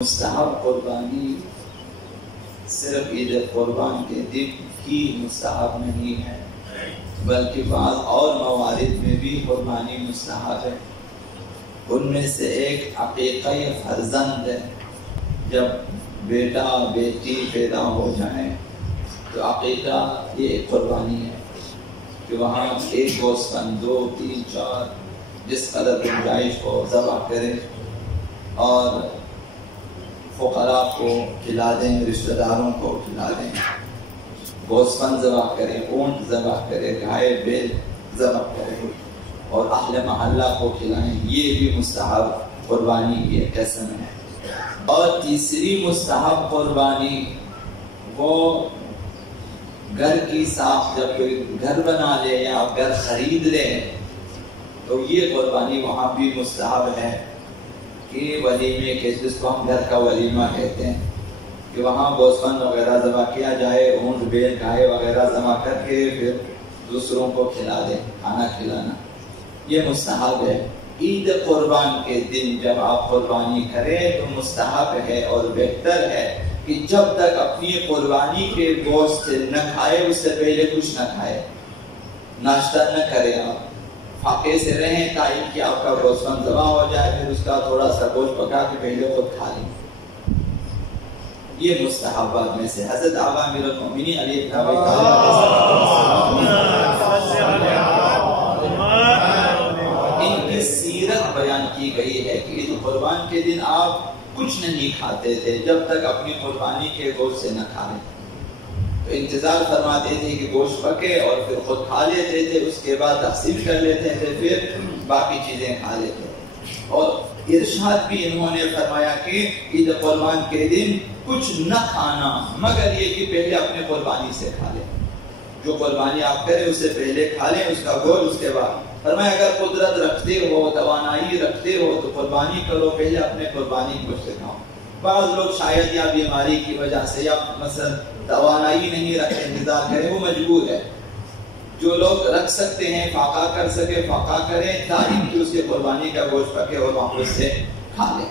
مستحب قربانی صرف عید قربان کے دن ہی مستحب نہیں ہے، بلکہ بعض اور موارد میں بھی قربانی مستحب ہے۔ ان میں سے ایک عقیقہ فرزند ہے۔ جب بیٹا بیٹی پیدا ہو جائیں تو عقیقہ یہ ایک قربانی ہے کہ وہاں ایک گوسفند 2 3 4 جس قدر گنجائش کو ذبح کرے اور فقراء کو کھلا دیں، رشتہ داروں کو کھلا دیں، گوسفند ذبح کریں، اونٹ ذبح کرے، گائے بیل ذبح کرے اور اہل محلہ کو کھلائیں، یہ بھی مستحب قربانی کی ایک قسم ہے۔ اور تیسری مستحب قربانی وہ گھر کی ساخت، جب کوئی گھر بنا لے یا گھر خرید لے تو یہ قربانی وہاں بھی مستحب ہے کہ ولیمے کے، جس کو ہم گھر کا ولیمہ کہتے ہیں، کہ وہاں گوسفند وغیرہ ذبح کیا جائے، اونٹ بیل گائے وغیرہ ذبح کر کے پھر دوسروں کو کھلا دیں، کھانا کھلانا، یہ مستحب ہے۔ عید قربان کے دن جب آپ قربانی کریں تو مستحب ہے اور بہتر ہے کہ جب تک اپنی قربانی کے گوشت نہ کھائے اس سے پہلے کچھ نہ کھائے، ناشتہ نہ کرے، آپ فاقے سے رہیں تاکہ کہ آپ کا گوشت ذبح ہو جائے، پھر اس کا تھوڑا سا گوشت پکا کے پہلے خود کھا لیں۔ یہ مستحبات میں سے حضرت آبا امیر المومنین علی بن ابی ان کی سیرت بیان کی گئی ہے کہ عید قربان کے دن آپ کچھ نہیں کھاتے تھے جب تک اپنی قربانی کے گوشت سے نہ کھا لیں، تو انتظار فرماتے تھے کہ گوشت پکے اور پھر خود کھا لیتے تھے، اس کے بعد تقسیم کر لیتے تھے، پھر باقی چیزیں کھا لیتے تھے۔ اور ارشاد بھی انہوں نے فرمایا کہ عید قربان کے دن کچھ نہ کھانا مگر یہ کہ پہلے اپنے قربانی سے کھا لیں، جو قربانی آپ کریں اس سے پہلے کھا لیں اس کا گوشت، اس کے بعد فرمایا اگر قدرت رکھتے ہو، توانائی رکھتے ہو تو قربانی کرو، پہلے اپنے قربانی کو سے کھاؤ۔ بعض لوگ شاید یا بیماری کی وجہ سے یا مثلا توانائی نہیں رکھتے، انتظار کریں، وہ مجبور ہے۔ جو لوگ رکھ سکتے ہیں، فاقہ کر سکے فاقہ کریں تاکہ اس کے قربانی کا گوشت پکے اور وہاں اس سے کھا لیں۔